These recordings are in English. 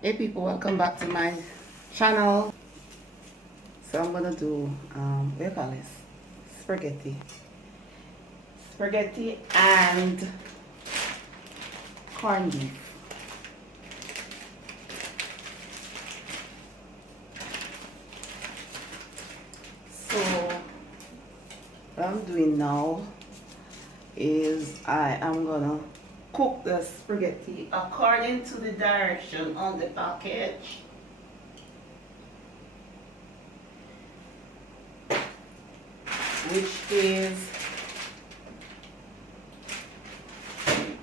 Hey people, welcome back to my channel. So I'm gonna do what do you call this? Spaghetti and corned beef. So what I'm doing now is I am gonna cook the spaghetti according to the direction on the package. Which is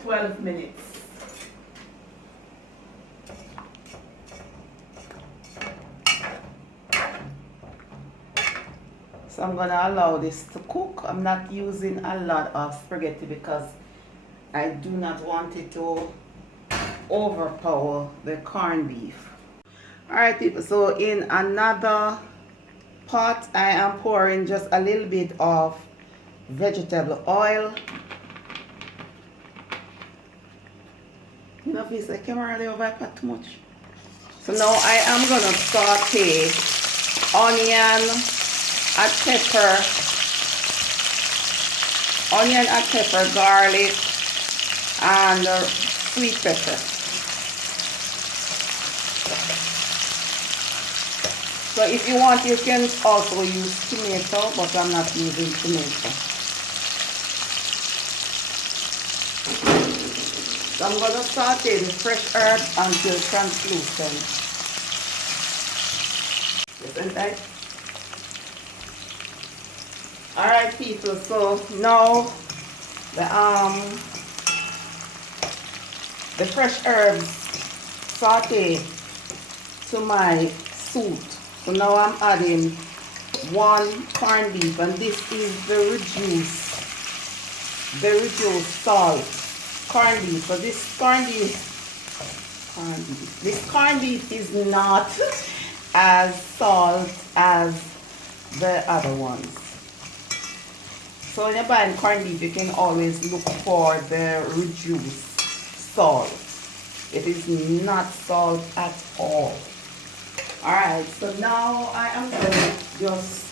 12 minutes. So I'm gonna allow this to cook. I'm not using a lot of spaghetti because I do not want it to overpower the corned beef. Alright people, so in another pot I am pouring just a little bit of vegetable oil. You know if it's the camera they over pot too much. So now I am gonna saute onion and pepper, garlic and sweet pepper. So if you want, you can also use tomato, but I'm not using tomato. So I'm going to saute the fresh herbs until translucent. Isn't that? Alright people, so now the fresh herbs saute to my soup. So now I'm adding 1 corned beef, and this is the reduced salt corned beef. So this corned beef is not as salt as the other ones. So when you're buying corned beef, you can always look for the reduced salt. It is not salt at all. Alright, so now I am going to just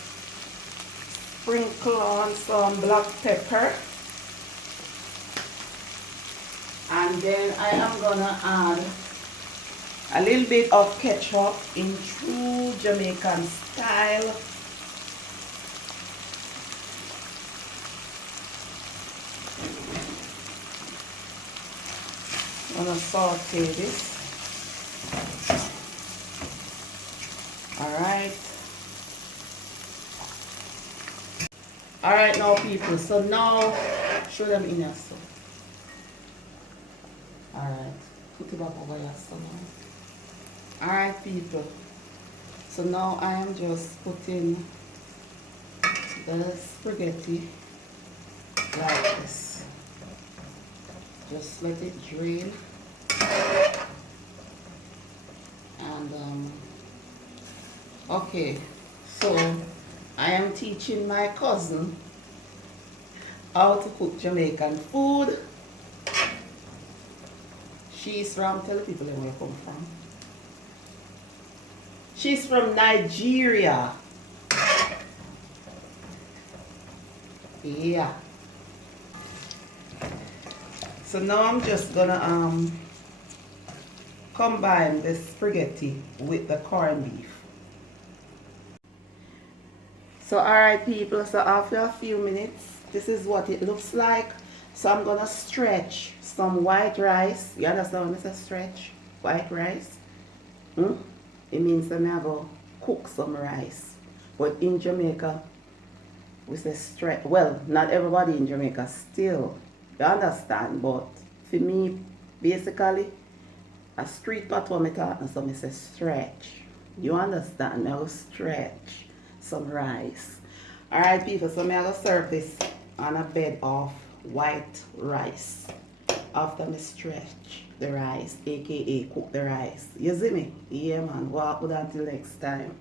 sprinkle on some black pepper. And then I am going to add a little bit of ketchup in true Jamaican style. I'm going to saute this. Alright now people, so now show them in your so. Alright, put it back over your so now. Alright people, so now I am just putting the spaghetti like this. Just let it drain. And okay, so I am teaching my cousin how to cook Jamaican food. She's from, tell the people where you come from. She's from Nigeria. Yeah. So now I'm just gonna combine the spaghetti with the corned beef. So alright people, so after a few minutes, this is what it looks like. So I'm gonna stretch some white rice. You understand when I say stretch? White rice? It means that I'm gonna cook some rice. But in Jamaica, we say stretch. Well, not everybody in Jamaica still. You understand? But for me, basically, a street patometer and so I say stretch. You understand? I will stretch some rice. Alright people, so I'm going to serve this on a bed of white rice after me stretch the rice, aka cook the rice. You see me? Yeah man, walk with until next time.